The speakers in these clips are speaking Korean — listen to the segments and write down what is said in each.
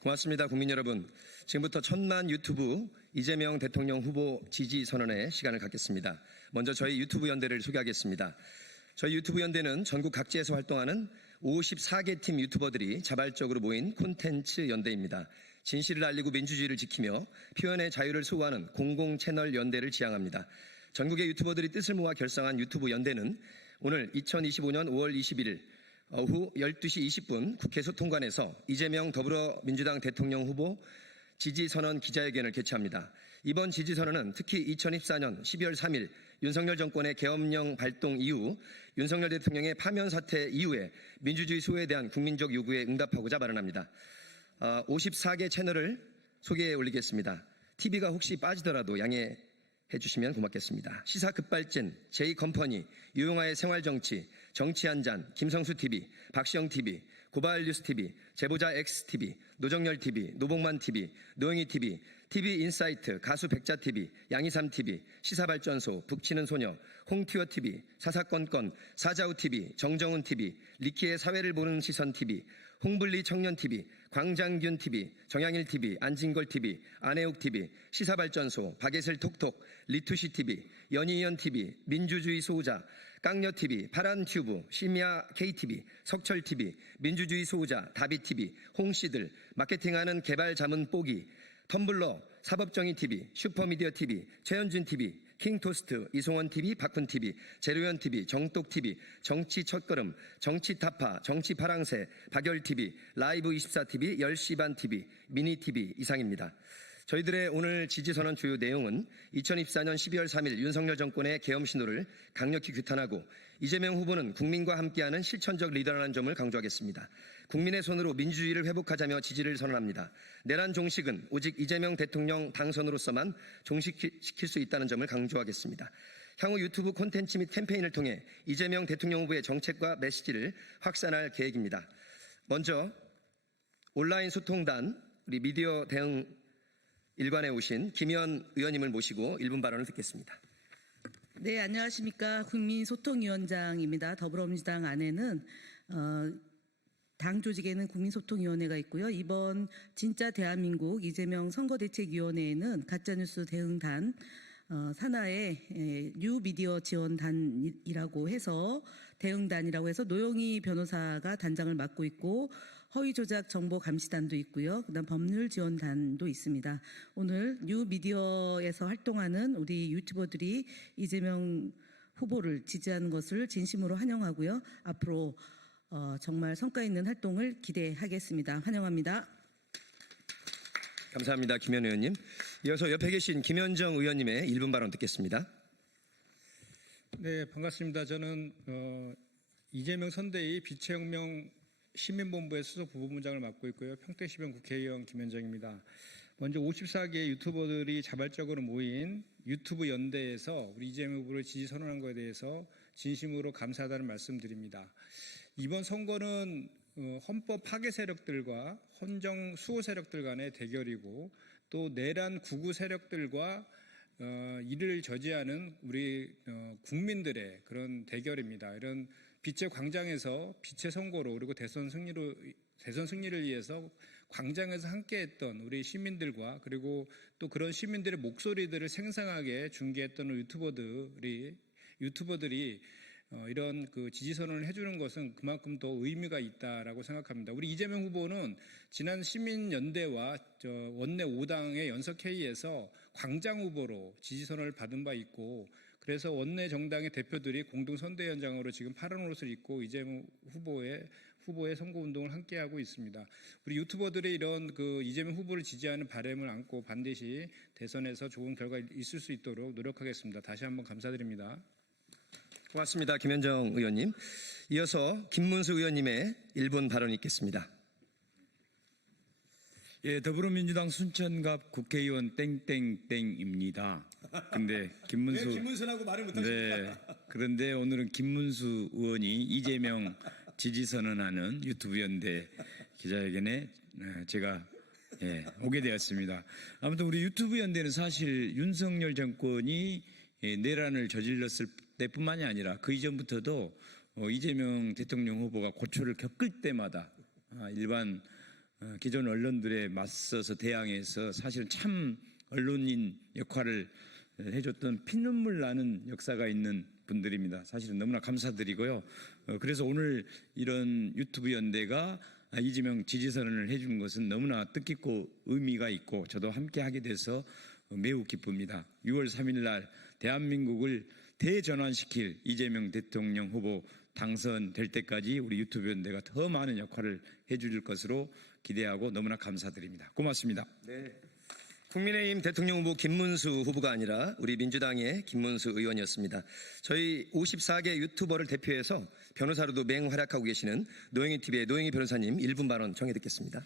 고맙습니다. 국민 여러분. 지금부터 1000만 유튜브 이재명 대통령 후보 지지 선언의 시간을 갖겠습니다. 먼저 저희 유튜브 연대를 소개하겠습니다. 저희 유튜브 연대는 전국 각지에서 활동하는 54개 팀 유튜버들이 자발적으로 모인 콘텐츠 연대입니다. 진실을 알리고 민주주의를 지키며 표현의 자유를 수호하는 공공 채널 연대를 지향합니다. 전국의 유튜버들이 뜻을 모아 결성한 유튜브 연대는 오늘 2025년 5월 21일 오후 12시 20분 국회 소통관에서 이재명 더불어민주당 대통령 후보 지지선언 기자회견을 개최합니다. 이번 지지선언은 특히 2014년 12월 3일 윤석열 정권의 계엄령 발동 이후 윤석열 대통령의 파면 사태 이후에 민주주의 수호에 대한 국민적 요구에 응답하고자 마련합니다. 54개 채널을 소개해 올리겠습니다. TV가 혹시 빠지더라도 양해해 주시면 고맙겠습니다. 시사 급발진, 제이컴퍼니, 유용화의 생활정치, 정치 한잔, 김성수TV, 박시영TV, 고발뉴스TV, 제보자 XTV, 노정열TV, 노복만TV, 노영희TV, TV인사이트, 가수 백자TV, 양이삼TV, 시사발전소, 북치는 소녀, 홍티어TV, 사사건건, 사자우TV, 정정훈TV, 리키의 사회를 보는 시선TV, 홍블리 청년TV, 광장균TV, 정양일TV, 안진걸TV, 안혜옥TV, 시사발전소, 박예슬 톡톡, 리투시TV, 연희연TV, 민주주의 수호자, 깡녀TV, 파란튜브, 심야 KTV, 석철TV, 민주주의 수호자, 다비TV, 홍씨들, 마케팅하는 개발 자문 뽀기, 텀블러, 사법정의TV, 슈퍼미디어TV, 최현준TV, 킹토스트, 이송원TV, 박훈TV, 제로연TV, 정똑TV, 정치 첫걸음, 정치타파, 정치파랑새, 박열TV, 라이브24TV, 10시반TV, 미니TV 이상입니다. 저희들의 오늘 지지선언 주요 내용은 2024년 12월 3일 윤석열 정권의 계엄 신호를 강력히 규탄하고 이재명 후보는 국민과 함께하는 실천적 리더라는 점을 강조하겠습니다. 국민의 손으로 민주주의를 회복하자며 지지를 선언합니다. 내란 종식은 오직 이재명 대통령 당선으로서만 종식시킬 수 있다는 점을 강조하겠습니다. 향후 유튜브 콘텐츠 및 캠페인을 통해 이재명 대통령 후보의 정책과 메시지를 확산할 계획입니다. 먼저 온라인 소통단 우리 미디어 대응 일관에 오신 김현 의원님을 모시고 1분 발언을 듣겠습니다. 네, 안녕하십니까. 국민소통위원장입니다. 더불어민주당 안에는 당 조직에는 국민소통위원회가 있고요. 이번 진짜 대한민국 이재명 선거대책위원회에는 가짜뉴스 대응단, 산하의 뉴미디어 지원단이라고 해서 대응단이라고 해서 노영희 변호사가 단장을 맡고 있고 허위조작 정보감시단도 있고요. 그다음 법률지원단도 있습니다. 오늘 뉴미디어에서 활동하는 우리 유튜버들이 이재명 후보를 지지하는 것을 진심으로 환영하고요. 앞으로 정말 성과 있는 활동을 기대하겠습니다. 환영합니다. 감사합니다. 김현 의원님. 이어서 옆에 계신 김현정 의원님의 1분 발언 듣겠습니다. 네, 반갑습니다. 저는 이재명 선대위 빛의혁명 시민본부의 수석 부부문장을 맡고 있고요. 평택시병 국회의원 김현정입니다. 먼저 54개 유튜버들이 자발적으로 모인 유튜브 연대에서 우리 이재명 후보를 지지 선언한 것에 대해서 진심으로 감사하다는 말씀드립니다. 이번 선거는 헌법 파괴 세력들과 헌정 수호 세력들 간의 대결이고 또 내란 구구 세력들과 이를 저지하는 우리 국민들의 그런 대결입니다. 이런 빛의 광장에서 빛의 선거로 그리고 대선 승리를 위해서 광장에서 함께했던 우리 시민들과 그리고 또 그런 시민들의 목소리들을 생생하게 중계했던 유튜버들이 이런 그 지지선언을 해주는 것은 그만큼 더 의미가 있다라고 생각합니다. 우리 이재명 후보는 지난 시민연대와 원내 5당의 연석회의에서 광장 후보로 지지선언을 받은 바 있고 그래서 원내 정당의 대표들이 공동선대위원장으로 지금 파란 옷을 입고 이재명 후보의 선거운동을 함께하고 있습니다. 우리 유튜버들이 이런 그 이재명 후보를 지지하는 바람을 안고 반드시 대선에서 좋은 결과 있을 수 있도록 노력하겠습니다. 다시 한번 감사드립니다. 고맙습니다. 김현정 의원님. 이어서 김문수 의원님의 1분 발언이 있겠습니다. 예, 더불어민주당 순천갑 국회의원 땡땡땡입니다. 근데 김문수 김문수라고 말을 못하십니까? 네. 그런데 오늘은 김문수 의원이 이재명 지지선언하는 유튜브 연대 기자회견에 제가 오게 되었습니다. 아무튼 우리 유튜브 연대는 사실 윤석열 정권이 내란을 저질렀을 때뿐만이 아니라 그 이전부터도 이재명 대통령 후보가 고초를 겪을 때마다 일반 기존 언론들에 맞서서 대항해서 사실 참 언론인 역할을 해줬던 피눈물 나는 역사가 있는 분들입니다. 사실은 너무나 감사드리고요. 그래서 오늘 이런 유튜브 연대가 이재명 지지선언을 해준 것은 너무나 뜻깊고 의미가 있고 저도 함께 하게 돼서 매우 기쁩니다. 6월 3일 날 대한민국을 대전환시킬 이재명 대통령 후보 당선될 때까지 우리 유튜브 연대가 더 많은 역할을 해줄 것으로 기대하고 너무나 감사드립니다. 고맙습니다. 네. 국민의힘 대통령 후보 김문수 후보가 아니라 우리 민주당의 김문수 의원이었습니다. 저희 54개 유튜버를 대표해서 변호사로도 맹활약하고 계시는 노영희TV의 노영희 변호사님 1분 발언 청해 듣겠습니다.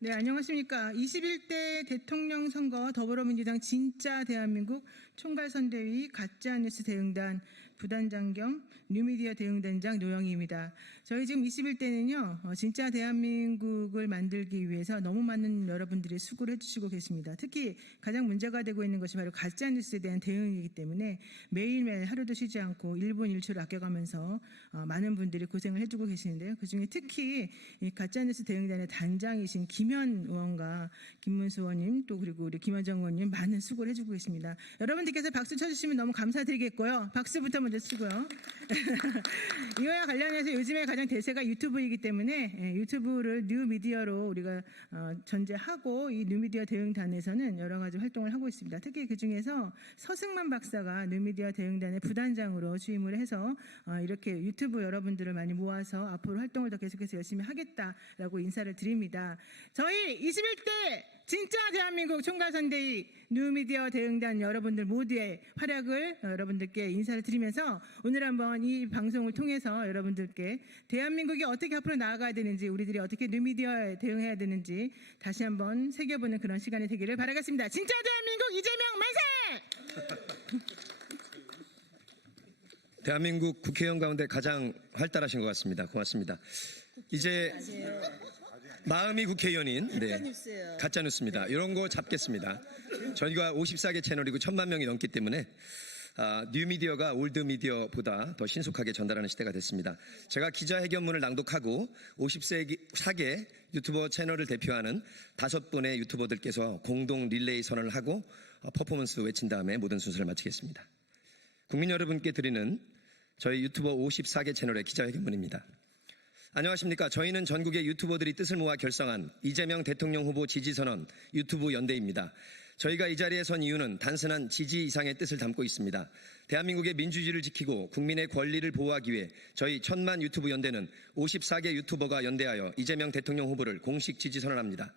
네, 안녕하십니까. 21대 대통령 선거 더불어민주당 진짜 대한민국 총괄선대위 가짜뉴스 대응단 부단장 겸 뉴미디어 대응단장 노영희입니다. 저희 지금 21대는요, 진짜 대한민국을 만들기 위해서 너무 많은 여러분들이 수고를 해주시고 계십니다. 특히 가장 문제가 되고 있는 것이 바로 가짜뉴스에 대한 대응이기 때문에 매일매일 하루도 쉬지 않고 1분 1초를 아껴가면서 많은 분들이 고생을 해주고 계시는데요. 그중에 특히 이 가짜뉴스 대응단의 단장이신 김현 의원과 김문수 의원님 또 그리고 우리 김현정 의원님 많은 수고를 해주고 계십니다. 여러분들께서 박수 쳐주시면 너무 감사드리겠고요. 박수부터 먼저 치고요. 이거와 관련해서 요즘에 가장 대세가 유튜브이기 때문에 유튜브를 뉴미디어로 우리가 전제하고 이 뉴미디어 대응단에서는 여러 가지 활동을 하고 있습니다. 특히 그중에서 서승만 박사가 뉴미디어 대응단의 부단장으로 취임을 해서 이렇게 유튜브 여러분들을 많이 모아서 앞으로 활동을 더 계속해서 열심히 하겠다라고 인사를 드립니다. 저희 21대 진짜 대한민국 총괄선대위 뉴미디어 대응단 여러분들 모두의 활약을 여러분들께 인사를 드리면서 오늘 한번 이 방송을 통해서 여러분들께 대한민국이 어떻게 앞으로 나아가야 되는지 우리들이 어떻게 뉴미디어에 대응해야 되는지 다시 한번 새겨보는 그런 시간이 되기를 바라겠습니다. 진짜 대한민국 이재명 만세! 대한민국 국회의원 가운데 가장 활달하신 것 같습니다. 고맙습니다. 이제 마음이 국회의원인 가짜뉴스예요. 가짜뉴스입니다. 이런 거 잡겠습니다. 저희가 54개 채널이고 1000만 명이 넘기 때문에 뉴미디어가 올드미디어보다 더 신속하게 전달하는 시대가 됐습니다. 제가 기자회견문을 낭독하고 54개 유튜버 채널을 대표하는 5분의 유튜버들께서 공동 릴레이 선언을 하고 퍼포먼스 외친 다음에 모든 순서를 마치겠습니다. 국민 여러분께 드리는 저희 유튜버 54개 채널의 기자회견문입니다. 안녕하십니까. 저희는 전국의 유튜버들이 뜻을 모아 결성한 이재명 대통령 후보 지지선언 유튜브 연대입니다. 저희가 이 자리에 선 이유는 단순한 지지 이상의 뜻을 담고 있습니다. 대한민국의 민주주의를 지키고 국민의 권리를 보호하기 위해 저희 1000만 유튜브 연대는 54개 유튜버가 연대하여 이재명 대통령 후보를 공식 지지 선언합니다.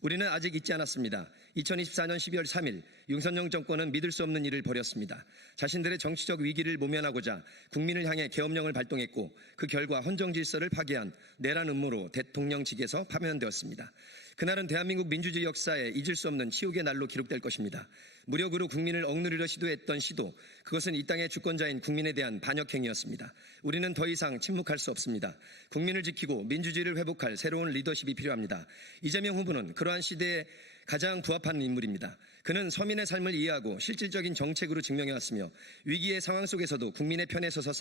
우리는 아직 잊지 않았습니다. 2024년 12월 3일 윤석열 정권은 믿을 수 없는 일을 벌였습니다. 자신들의 정치적 위기를 모면하고자 국민을 향해 계엄령을 발동했고 그 결과 헌정 질서를 파괴한 내란 음모로 대통령직에서 파면되었습니다. 그날은 대한민국 민주주의 역사에 잊을 수 없는 치욕의 날로 기록될 것입니다. 무력으로 국민을 억누르려 시도했던 시도, 그것은 이 땅의 주권자인 국민에 대한 반역행위였습니다. 우리는 더 이상 침묵할 수 없습니다. 국민을 지키고 민주주의를 회복할 새로운 리더십이 필요합니다. 이재명 후보는 그러한 시대에 가장 부합하는 인물입니다. 그는 서민의 삶을 이해하고 실질적인 정책으로 증명해왔으며 위기의 상황 속에서도 국민의 편에 서서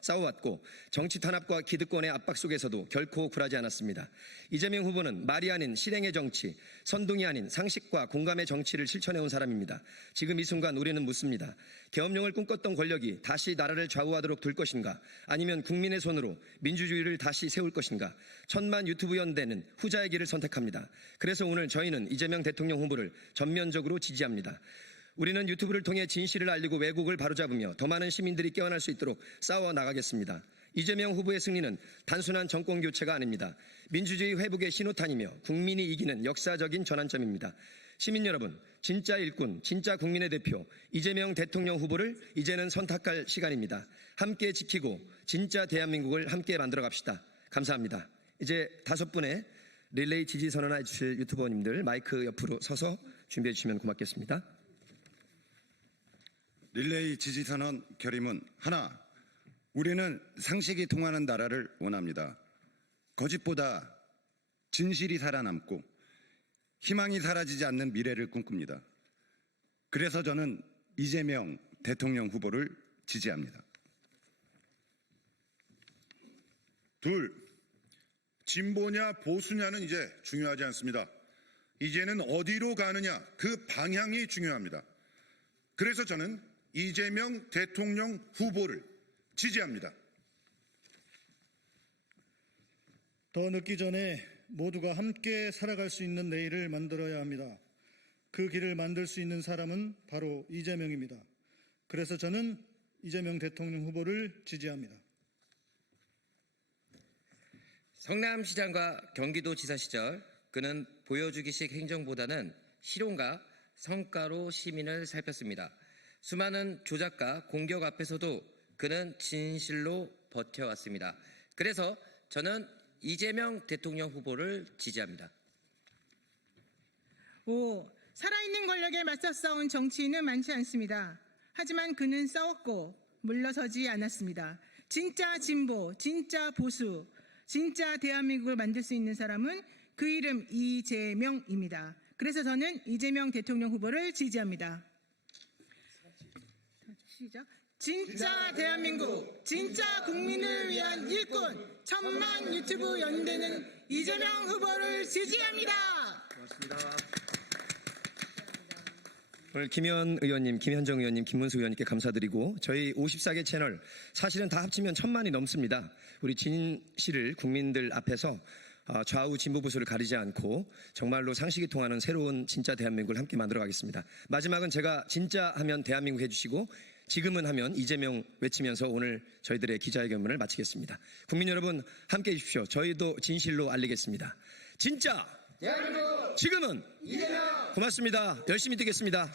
싸워왔고 정치 탄압과 기득권의 압박 속에서도 결코 굴하지 않았습니다. 이재명 후보는 말이 아닌 실행의 정치, 선동이 아닌 상식과 공감의 정치를 실천해온 사람입니다. 지금 이 순간 우리는 묻습니다. 계엄령을 꿈꿨던 권력이 다시 나라를 좌우하도록 둘 것인가? 아니면 국민의 손으로 민주주의를 다시 세울 것인가? 1000만 유튜브 연대는 후자의 길을 선택합니다. 그래서 오늘 저희는 이재명 대통령 후보를 전면적으로 지지합니다. 우리는 유튜브를 통해 진실을 알리고 왜곡을 바로잡으며 더 많은 시민들이 깨어날 수 있도록 싸워 나가겠습니다. 이재명 후보의 승리는 단순한 정권 교체가 아닙니다. 민주주의 회복의 신호탄이며 국민이 이기는 역사적인 전환점입니다. 시민 여러분, 진짜 일꾼, 진짜 국민의 대표 이재명 대통령 후보를 이제는 선택할 시간입니다. 함께 지키고 진짜 대한민국을 함께 만들어 갑시다. 감사합니다. 이제 5분의 릴레이 지지 선언해 주실 유튜버님들 마이크 옆으로 서서 준비해 주시면 고맙겠습니다. 릴레이 지지선언 결의문 하나, 우리는 상식이 통하는 나라를 원합니다. 거짓보다 진실이 살아남고 희망이 사라지지 않는 미래를 꿈꿉니다. 그래서 저는 이재명 대통령 후보를 지지합니다. 둘, 진보냐 보수냐는 이제 중요하지 않습니다. 이제는 어디로 가느냐 그 방향이 중요합니다. 그래서 저는 이재명 대통령 후보를 지지합니다. 더 늦기 전에 모두가 함께 살아갈 수 있는 내일을 만들어야 합니다. 그 길을 만들 수 있는 사람은 바로 이재명입니다. 그래서 저는 이재명 대통령 후보를 지지합니다. 성남시장과 경기도지사 시절 그는 보여주기식 행정보다는 실용과 성과로 시민을 살폈습니다. 수많은 조작과 공격 앞에서도 그는 진실로 버텨왔습니다. 그래서 저는 이재명 대통령 후보를 지지합니다. 5. 살아있는 권력에 맞서 싸운 정치인은 많지 않습니다. 하지만 그는 싸웠고 물러서지 않았습니다. 진짜 진보, 진짜 보수, 진짜 대한민국을 만들 수 있는 사람은 그 이름 이재명입니다. 그래서 저는 이재명 대통령 후보를 지지합니다. 시작. 진짜 대한민국, 진짜 국민을 위한 일꾼, 1000만 유튜브 연대는 이재명 후보를 지지합니다. 오늘 김현 의원님, 김현정 의원님, 김문수 의원님께 감사드리고 저희 54개 채널 사실은 다 합치면 1000만이 넘습니다. 우리 진실을 국민들 앞에서 좌우 진보 보수를 가리지 않고 정말로 상식이 통하는 새로운 진짜 대한민국을 함께 만들어가겠습니다. 마지막은 제가 진짜 하면 대한민국 해주시고 지금은 하면 이재명 외치면서 오늘 저희들의 기자회견문을 마치겠습니다. 국민 여러분 함께해 주십시오. 저희도 진실로 알리겠습니다. 진짜 대한민국 지금은 이재명. 고맙습니다. 열심히 뛰겠습니다.